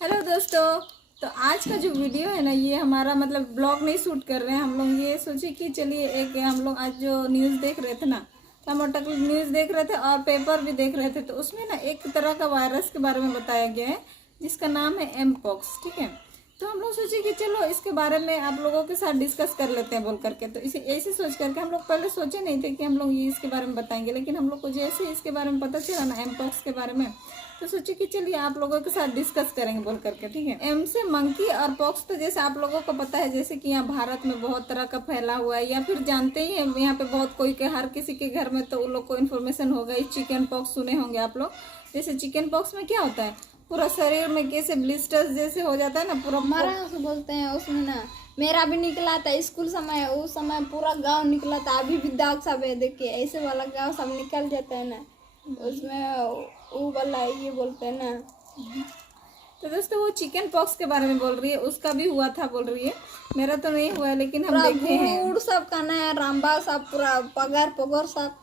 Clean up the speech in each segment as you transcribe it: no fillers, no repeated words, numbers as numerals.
Hello दोस्तों। तो आज का जो वीडियो है ना, ये हमारा मतलब ब्लॉग नहीं शूट कर रहे हैं हम लोग। ये सोचे कि चलिए एक हम लोग आज जो न्यूज़ देख रहे थे ना, टमाटर न्यूज़ देख रहे थे और पेपर भी देख रहे थे। तो उसमें ना एक तरह का वायरस के बारे में बताया गया है जिसका नाम है एम पॉक्स। ठीक है, तो हम लोग सोचे कि चलो इसके बारे में आप लोगों के साथ डिस्कस कर लेते हैं बोल करके। तो इसे ऐसे सोच करके हम लोग पहले सोचे नहीं थे कि हम लोग ये इसके बारे में बताएंगे, लेकिन हम लोग को जैसे इसके बारे में पता चला ना एम पॉक्स के बारे में, तो सोचे कि चलिए आप लोगों के साथ डिस्कस करेंगे बोल करके। ठीक है, एम से मंकी और पॉक्स तो जैसे आप लोगों को पता है, जैसे कि यहाँ भारत में बहुत तरह का फैला हुआ है, या फिर जानते ही हैं यहाँ पे बहुत कोई के हर किसी के घर में तो उन लोग को इन्फॉर्मेशन होगा। चिकन पॉक्स सुने होंगे आप लोग। जैसे चिकन पॉक्स में क्या होता है, पूरा शरीर में कैसे ब्लिस्टर्स जैसे हो जाता है ना, पूरा हमारा से बोलते हैं उसमें ना। मेरा भी निकला था स्कूल समय, उस समय पूरा गांव निकला था। अभी भी दाग सब है, देखिए ऐसे वाला गांव सब निकल जाता है ना, उसमें वो वाला ये बोलते हैं ना। तो दोस्तों वो चिकन पॉक्स के बारे में बोल रही है, उसका भी हुआ था बोल रही है। मेरा तो नहीं हुआ है लेकिन हम देखे हैं। बूढ़ सब खाना है, रामबा सब पूरा पगार पगार सब,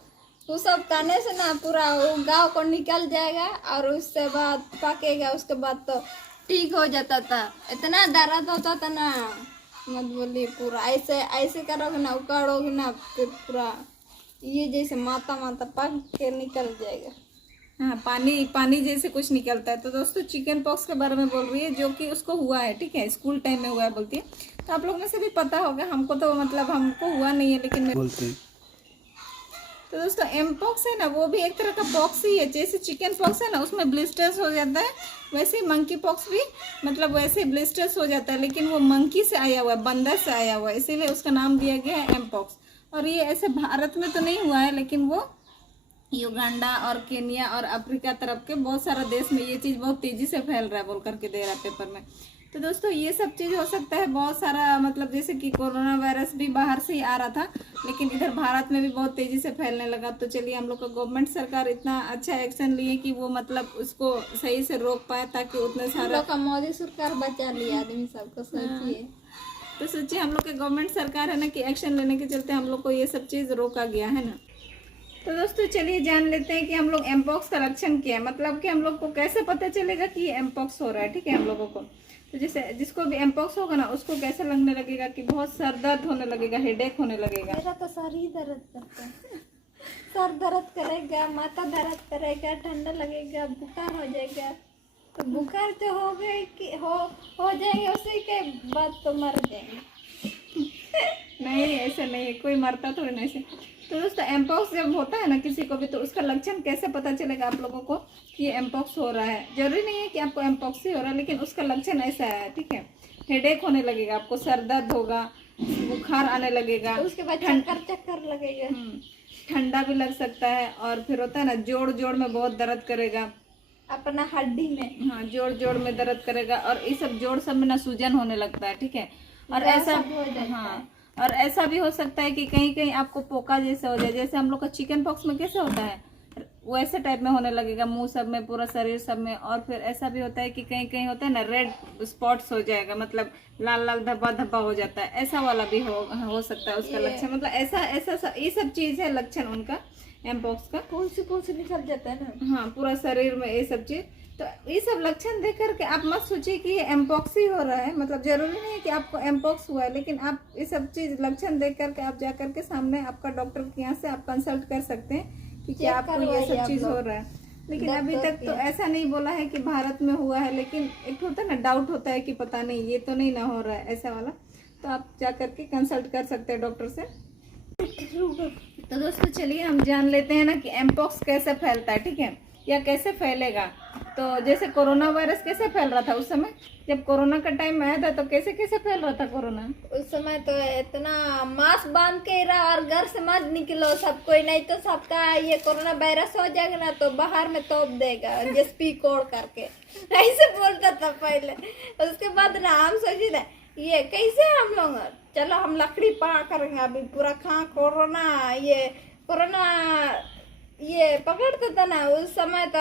वो सब खाने से ना पूरा वो गांव को निकल जाएगा और उससे बाद पकेगा। उसके बाद तो ठीक हो जाता था। इतना दर्द होता था ना, मत बोलिए। पूरा ऐसे ऐसे करोगे ना, उखाड़ोगे ना, फिर पूरा ये जैसे माता माता पक के निकल जाएगा। हाँ, पानी पानी जैसे कुछ निकलता है। तो दोस्तों चिकन पॉक्स के बारे में बोल रही है, जो कि उसको हुआ है। ठीक है, स्कूल टाइम में हुआ है बोलती है। तो आप लोग में से भी पता होगा, हमको तो मतलब हमको हुआ नहीं है लेकिन बोलते हैं। तो दोस्तों एम पॉक्स है ना, वो भी एक तरह का पॉक्स ही है। जैसे चिकन पॉक्स है ना, उसमें ब्लिस्टर्स हो जाता है, वैसे ही मंकी पॉक्स भी मतलब वैसे ब्लिस्टर्स हो जाता है, लेकिन वो मंकी से आया हुआ है, बंदर से आया हुआ है, इसीलिए उसका नाम दिया गया है एम पॉक्स। और ये ऐसे भारत में तो नहीं हुआ है, लेकिन वो युगांडा और केनिया और अफ्रीका तरफ के बहुत सारा देश में ये चीज़ बहुत तेज़ी से फैल रहा है बोल करके दे रहा है पेपर में। तो दोस्तों ये सब चीज़ हो सकता है बहुत सारा, मतलब जैसे कि कोरोना वायरस भी बाहर से ही आ रहा था, लेकिन इधर भारत में भी बहुत तेज़ी से फैलने लगा। तो चलिए हम लोग का गवर्नमेंट सरकार इतना अच्छा एक्शन लिए कि वो मतलब उसको सही से रोक पाए, ताकि उतने सारा का मोदी सरकार बचा लिया आदमी सबको। सोचिए, तो सोचिए हम लोग के गवर्नमेंट सरकार है ना कि एक्शन लेने के चलते हम लोग को ये सब चीज़ रोका गया है ना। तो दोस्तों चलिए जान लेते हैं कि हम लोग एमपॉक्स का लक्षण क्या है, मतलब कि हम लोग को कैसे पता चलेगा कि ये एमपॉक्स हो रहा है। ठीक है, हम लोगों को तो जैसे जिसको भी एमपॉक्स होगा ना, उसको कैसे लगने लगेगा कि बहुत सर दर्द होने लगेगा, हेडेक होने लगेगा। मेरा तो सर ही दर्द करता है। सर दर्द करेगा, माथा दर्द करेगा, ठंडा लगेगा, बुखार हो जाएगा। तो बुखार तो हो गए कि हो जाएंगे, उसी के बाद तो मर जाएंगे। नहीं, ऐसा नहीं है, कोई मरता थोड़ी नहीं ऐसे। तो दोस्तों एमपॉक्स जब होता है ना किसी को भी, तो उसका लक्षण कैसे पता चलेगा आप लोगों को कि ये एमपॉक्स हो रहा है। जरूरी नहीं है कि आपको एमपॉक्स ही हो रहा है, लेकिन उसका लक्षण ऐसा है। ठीक है, हेडेक होने लगेगा, आपको सर दर्द होगा, बुखार आने लगेगा, उसके बाद चक्कर चक्कर लगेगा, ठंडा भी लग सकता है, और फिर होता है ना जोड़ जोड़ में बहुत दर्द करेगा, अपना हड्डी में। हाँ जोड़ जोड़ में दर्द करेगा, और इस सब जोड़ सब में ना सूजन होने लगता है। ठीक है, और ऐसा हाँ, और ऐसा भी हो सकता है कि कहीं कहीं आपको पोका जैसे हो जाए, जैसे हम लोग का चिकन पॉक्स में कैसे होता है वैसे टाइप में होने लगेगा, मुंह सब में, पूरा शरीर सब में। और फिर ऐसा भी होता है कि कहीं कहीं होता है ना रेड स्पॉट्स हो जाएगा, मतलब लाल लाल धब्बा धब्बा हो जाता है, ऐसा वाला भी हो सकता है उसका लक्षण। मतलब ऐसा ऐसा ये सब चीज है लक्षण उनका एमपॉक्स का। पूछ निकल जाता है ना, हाँ, पूरा शरीर में ये सब चीज। तो ये सब लक्षण देख करके आप मत सोचिए कि ये एमपॉक्स ही हो रहा है, मतलब जरूरी नहीं है कि आपको एमपॉक्स हुआ है, लेकिन आप ये सब चीज लक्षण देख करके आप जा करके सामने आपका डॉक्टर के यहाँ से आप कंसल्ट कर सकते हैं कि क्या आपको ये सब चीज हो रहा है। लेकिन अभी तक तो ऐसा नहीं बोला है कि भारत में हुआ है, लेकिन एक होता है ना डाउट होता है कि पता नहीं ये तो नहीं ना हो रहा है ऐसा वाला। तो आप जा करके कंसल्ट कर सकते हैं डॉक्टर से। तो दोस्तों चलिए हम जान लेते हैं ना कि एमपॉक्स कैसे फैलता है। ठीक है, या कैसे फैलेगा। तो जैसे कोरोना वायरस कैसे फैल रहा था उस समय, जब कोरोना का टाइम आया था, तो कैसे कैसे फैल रहा था कोरोना। उस समय तो इतना मास्क बांध के रहा और घर से मत निकलो सब कोई, नहीं तो सबका ये कोरोना वायरस हो जाएगा ना तो बाहर में तोप देगा जेएसपी कोड करके, ऐसे बोलता था पहले। उसके बाद ना हम सोचे ना ये कैसे हम लोग, चलो हम लकड़ी पा करेंगे। अभी पूरा कोरोना ये पकड़ता था ना, उस समय तो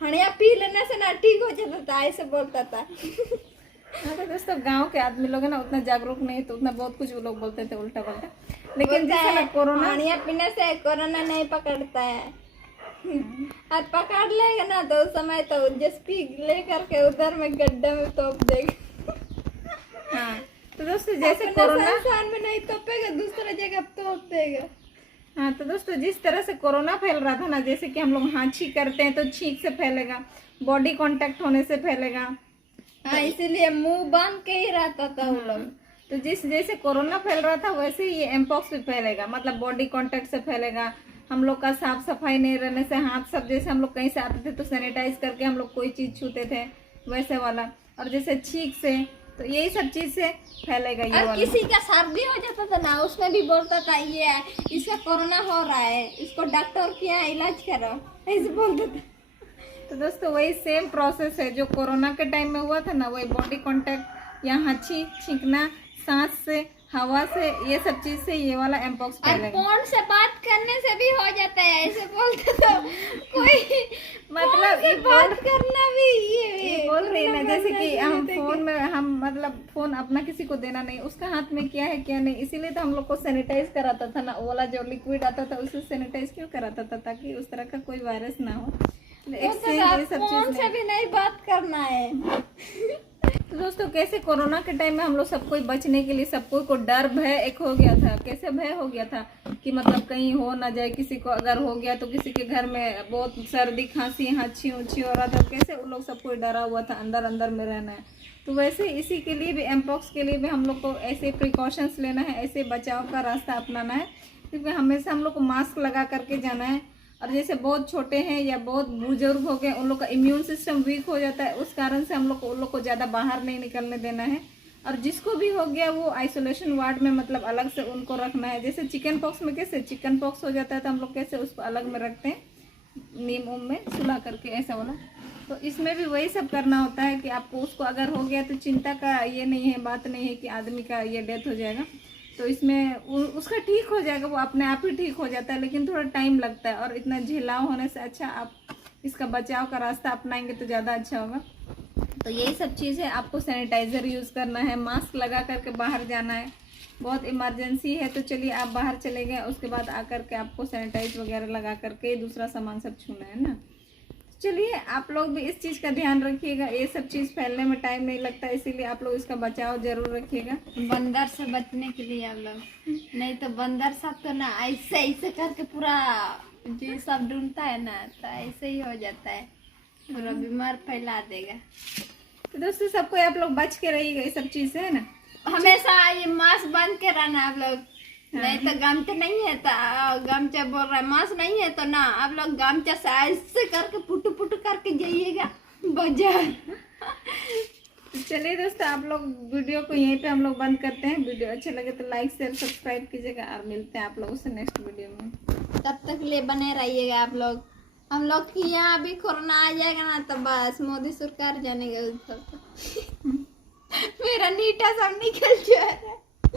हणिया पी लेने से ना ठीक हो जाता था, ऐसे बोलता था। हाँ, तो दोस्तों गांव के आदमी लोग है ना उतना जागरूक नहीं, तो उतना बहुत कुछ वो लोग बोलते थे उल्टा पल्टा। लेकिन जैसे ना कोरोना हणिया पीने से कोरोना नहीं पकड़ता है। और पकड़ लेगा ना तो उस समय तो जस्पी लेकर के उधर में गड्ढा में तोप देगा। हाँ तो दोस्तों जैसे अपना कोरोना, संस्थान में नहीं तोपेगा, दूसरा जगह तोप देगा। हाँ तो दोस्तों जिस तरह से कोरोना फैल रहा था ना, जैसे कि हम लोग हांची करते हैं तो छींक से फैलेगा, बॉडी कांटेक्ट होने से फैलेगा। हाँ इसीलिए मुंह बांध के ही रहता था वो लोग। तो जिस जैसे कोरोना फैल रहा था वैसे ही ये एमपॉक्स भी फैलेगा, मतलब बॉडी कांटेक्ट से फैलेगा। हम लोग का साफ सफाई नहीं रहने से हाथ सब, जैसे हम लोग कहीं से आते थे तो सैनिटाइज करके हम लोग कोई चीज छूते थे वैसे वाला, और जैसे छींक से, तो यही सब चीज से फैलेगा ये और वाला। किसी का सर्दी हो जाता था ना, उसमें भी बोलता था ये इसका कोरोना हो रहा है, इसको डॉक्टर के यहाँ इलाज करो, ऐसे बोलता था। तो दोस्तों वही सेम प्रोसेस है जो कोरोना के टाइम में हुआ था ना, वही बॉडी कांटेक्ट या हांची छींकना, सांस से, हवा से, ये सब चीज से ये वाला एमपॉक्स और फैलेगा। फोन से बात करने से भी हो जाता है, ऐसे बोलते तो कोई मतलब ये बात करना भी ये बोल रही है ना, जैसे कि हम फोन में, हम मतलब फोन अपना किसी को देना नहीं, उसका हाथ में क्या है क्या नहीं, इसीलिए तो हम लोग को सैनिटाइज कराता था ना, वो वाला जो लिक्विड आता था उससे सैनिटाइज क्यों कराता था, ताकि उस तरह का कोई वायरस ना हो। ये सब फोन चीज से भी नहीं बात करना है। तो दोस्तों कैसे कोरोना के टाइम में हम लोग सबको बचने के लिए, सबको को डर भय एक हो गया था। कैसे भय हो गया था कि मतलब कहीं हो ना जाए, किसी को अगर हो गया तो किसी के घर में बहुत सर्दी खांसी हांची ऊंची हो रहा था, कैसे उन लोग सबको डरा हुआ था, अंदर अंदर में रहना है। तो वैसे इसी के लिए भी, एमपॉक्स के लिए भी हम लोग को ऐसे प्रिकॉशंस लेना है, ऐसे बचाव का रास्ता अपनाना है, क्योंकि हमेशा हम लोग को मास्क लगा करके जाना है। और जैसे बहुत छोटे हैं या बहुत बुजुर्ग हो गए, उन लोग का इम्यून सिस्टम वीक हो जाता है, उस कारण से हम लोग को उन लोग को ज़्यादा बाहर नहीं निकलने देना है। और जिसको भी हो गया वो आइसोलेशन वार्ड में, मतलब अलग से उनको रखना है। जैसे चिकन पॉक्स में कैसे चिकन पॉक्स हो जाता है तो हम लोग कैसे उसको अलग में रखते हैं, नीम उम में सुला करके, ऐसा वाला। तो इसमें भी वही सब करना होता है कि आपको उसको अगर हो गया तो चिंता का ये नहीं है, बात नहीं है कि आदमी का ये डेथ हो जाएगा। तो इसमें उसका ठीक हो जाएगा, वो अपने आप ही ठीक हो जाता है, लेकिन थोड़ा टाइम लगता है। और इतना झेलाव होने से अच्छा आप इसका बचाव का रास्ता अपनाएंगे तो ज़्यादा अच्छा होगा। तो यही सब चीज़ है, आपको सैनिटाइज़र यूज़ करना है, मास्क लगा करके बाहर जाना है। बहुत इमरजेंसी है तो चलिए आप बाहर चले गए, उसके बाद आकर के आपको सैनिटाइज वगैरह लगा करके दूसरा सामान सब छूना है ना। चलिए आप लोग भी इस चीज़ का ध्यान रखिएगा, ये सब चीज़ फैलने में टाइम नहीं लगता, इसीलिए आप लोग इसका बचाव जरूर रखिएगा। बंदर से बचने के लिए आप लोग, नहीं तो बंदर सब तो ना ऐसे ऐसे करके पूरा जी सब ढूंढता है ना, तो ऐसे ही हो जाता है, पूरा बीमार फैला देगा। तो दोस्तों सबको आप लोग बच के रहिएगा ये सब चीज़ से, है ना। हमेशा ये मास्क बांध के रहना आप लोग, नहीं तो गमछा नहीं है तो गमछा बोल रहा है, मास्क नहीं है तो ना आप लोग गमछा से ऐसे करके पुटू पुटू करके जाइएगा बाजार। चलिए दोस्तों आप लोग वीडियो को यहीं पे हम लोग बंद करते हैं। वीडियो अच्छा लगे तो लाइक शेयर सब्सक्राइब कीजिएगा, और मिलते हैं आप लोगों से नेक्स्ट वीडियो में। तब तक लिए बने रहिएगा आप लोग। हम लोग की यहाँ अभी कोरोना आ जाएगा ना तो बस मोदी सरकार जानेगा उधर। मेरा नीटा सब निकल जाएगा।